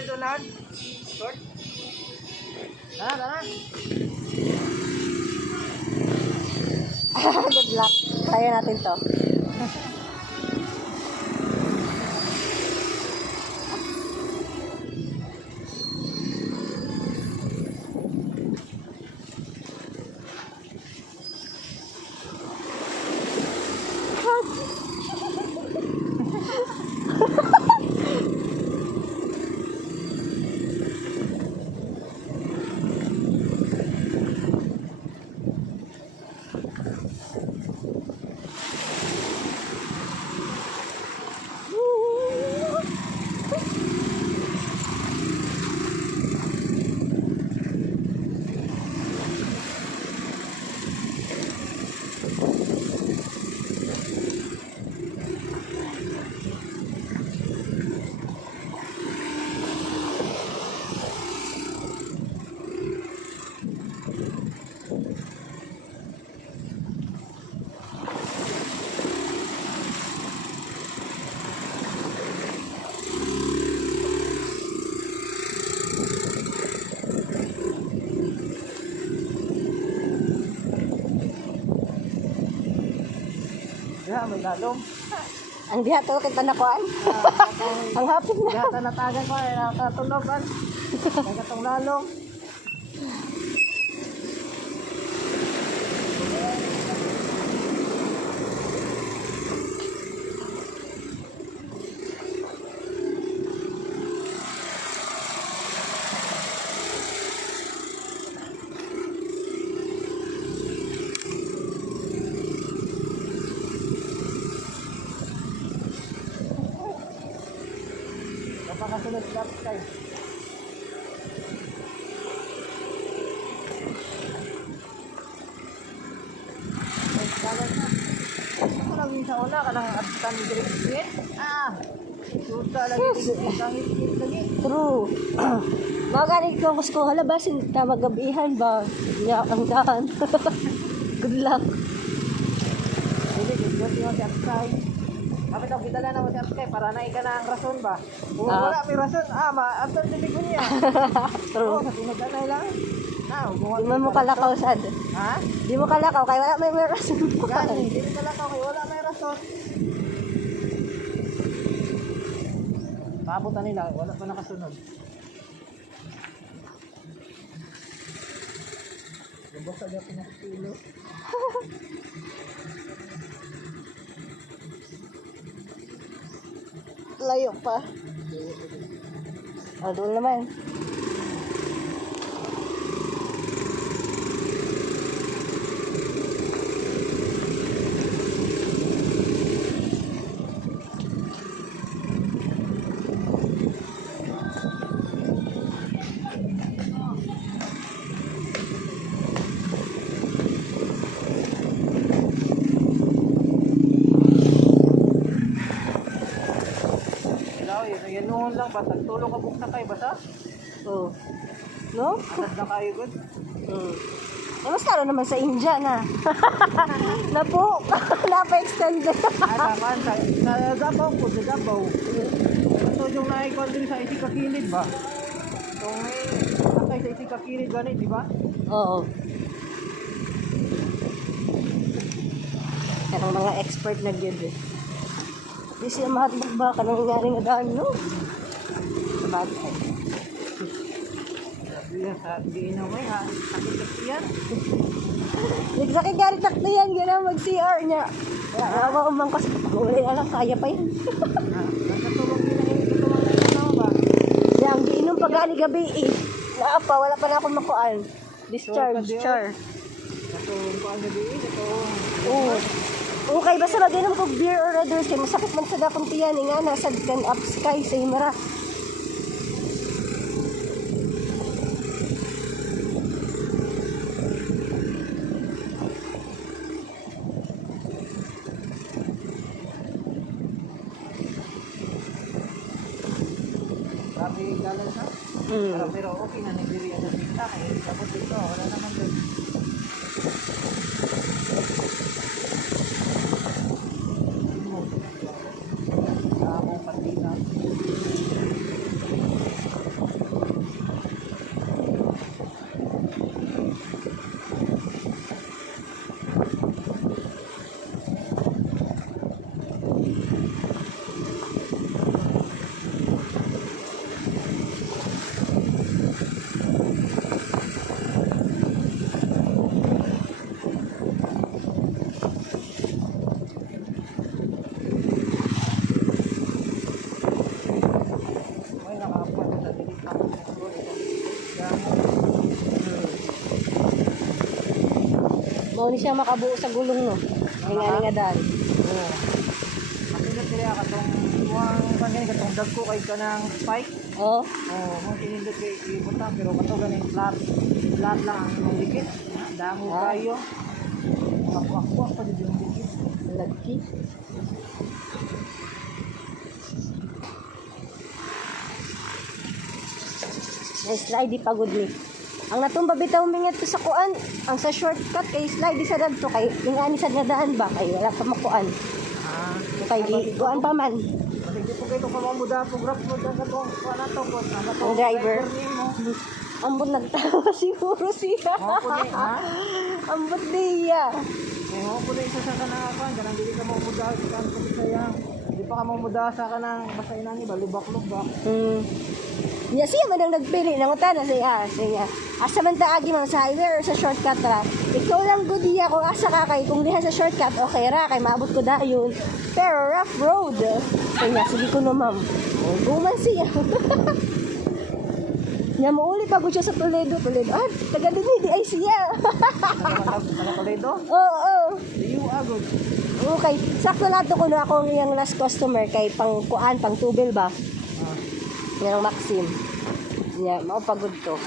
ito na. Short. Tara. Good luck. Kaya natin to. Yeah, may lalong. Ang diha to kita nakuan. Ang hapit na. Diha tanatagan ko ay nakatunogan. May katong lalong. Kapakasunod lang tayo. Kalan na. Ako lang yung sa una ka lang abtan direct. Suta lagi dito lagi. True. Magaling ko gusto ko halabasin ta magabihan ba. Ya ang dahan. Good luck. Dili gud yo si Aksay. Kami daw kita na mo si Aksay para na ika na ang rason ba. Kung wala may rason, abtan dili ko niya. True. Sa tinaganay lang. Di mo kalakaw sad. Ha? Di mo kalakaw kaya wala may rason. Gani, dili ka lang kay wala may rason. Paabutan nila, wala pa nakasunod. Lubos agad pinakilo. Layo pa. Doon naman. Yan noon lang ba? Tagtulong ka buksan kayo basta? Oh. No? Agad na kayo good? Mas karo naman sa India na. Napo. Napa-extended. Taman, sa Davao po, sa Davao. Ito yung naikon din sa isig kakilid ba? Kung may nakay sa isig kakilid ganit, di ba? Oo. Karang mga expert na gyud eh. Di siya mahatbag ba kanang nangyari nga daan, no? Sabagay. Sabi sa diinaw may ha, sakit yan. Nagsakit garit taktiyan, yun ang mag-CR niya. Awa umang kasi, wala lang, kaya pa yun. Nagkatulong nila ba? Yang giinom pa gani gabi eh. Naapa, wala pa na akong makuan. Discharge. Katulong ko ang gabi, katulong. Oo. Okay, basta mag-inom ko beer or red horse, kaya masakit man sa dakong tiyan, nga nasa gan up sky sa Himara. Grabe galang sa? Pero okay na nagdiriya sa kita, kaya dapat dito, wala naman doon. Mo ni siya makabuo sa gulong no. Ay nga daan. Oo. Masinat sila katong katong dagko kay kanang spike. Oh. Oo, mo kinindot kay ibutang pero kato ganing flat. Flat lang ang imong dikit. Damo kayo. Ako pa din yung dikit. Lagi. Slide di pagod ni. Ang natumba bitaw mingat to sa kuan, ang sa shortcut kay slide di sa dadto kay ingani sa daan ba kay wala pa makuan. Ah, Kay di kuan pa man. hindi po kayo pa muda po grab mo dyan katong kuan ato ko. Ang driver. Ambot nagtawa siguro siya. Mo po ni ha? Ambot niya. Eh mo po ni isa sa kanang kuan, kanang dili ka mo muda sa kan ko saya. Di pa ka mo muda sa kanang basta inani ba lubak-lubak. Ya siya man ang nagpili ng utana siya. Asa man taagi man sa highway or sa shortcut ra. Ikaw lang gud iya kung asa ka kay kung diha sa shortcut okay ra kay maabot ko dayon. Pero rough road. Kaya sige ko no ma'am. O guman siya. Nya mo uli pa gud siya sa Toledo. Ah, taga dinhi di ay siya. Taga Toledo? Oo. Diyo agod. Okay, sakto lato ko na ako ang last customer kay pang kuan, pang tubel ba? Yang Maxim. Nya, mao pagod to.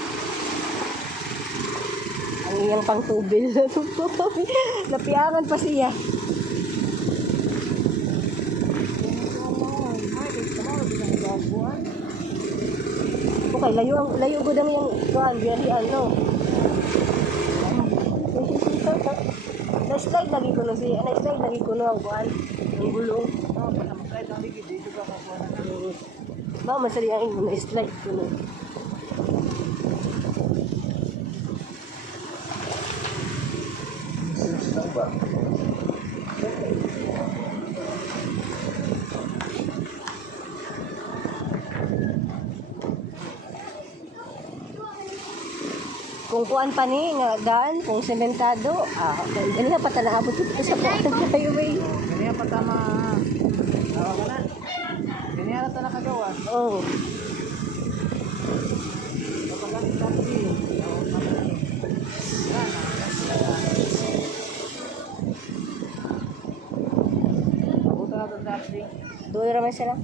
Ang iyang pang tubel. Napiangan pa siya. Okay, layo gud ang yang kuan, biyahe no. Na-slide lagi ko no siya. Na-slide lagi ko no ang kuan. Ang gulong. Oh, basta mag-slide ang dikit dito ka kuha na. Ba, masali ang imo na-slide ko no. Kung kuan pa ni nga daan, kung sementado, dali na pata naabot dito sa kuan highway. Ganyan pa tama. Tawa ka na. Ganyan na ito nakagawa. Oh. Kapag ganit taxi. Pabuta na ito taxi. Doon naman sila.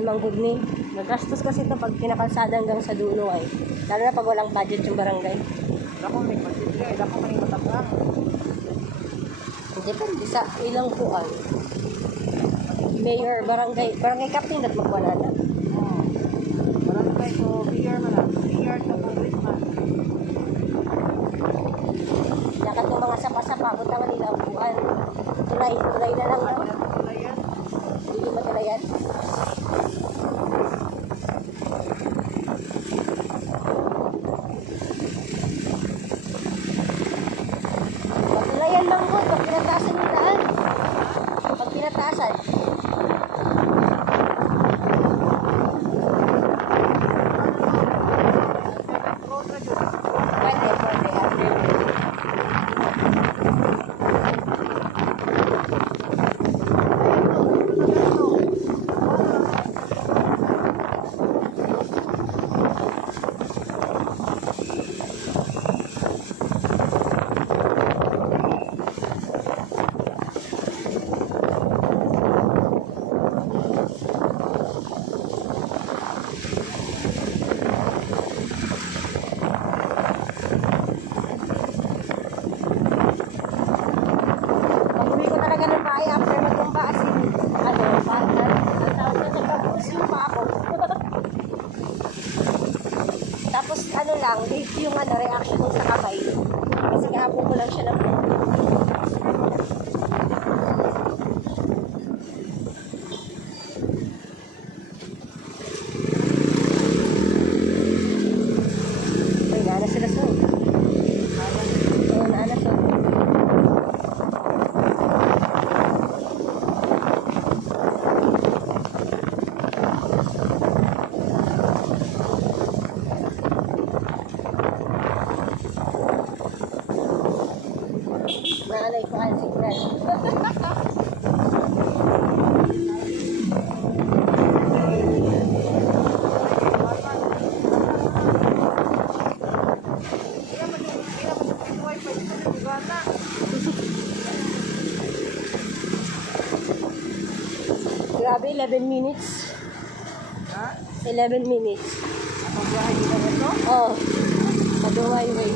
Manggod ni. Nagastos kasi ito pag kinakalsada hanggang sa dulo ay. Lalo na pag walang budget yung barangay. Dako may pasitri ay dako maning matapang. Depende sa ilang kuan. Mayor, barangay captain at magwanana. Oh. Barangay ko PR man na. PR sa congressman. Yakat ng mga sapa-sapa, butangan nila ang kuan. Tulay na lang. No? Ayan. Hindi matulayan. Matulayan lang po, pag pinatasan yung daan. Pag pinatasan. Tapos ano lang, date yung reaction ko sa kamay. Kasi kahapon ko lang siya na ay, naana sila sa naana sa sa akin secret. Grabe, 11 minutes. Ha? 11 minutes. Anong biyahe dito nito? Oh, Paduway Way.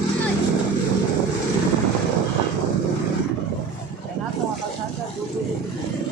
Kaya nato nga kalsada, dugo dito.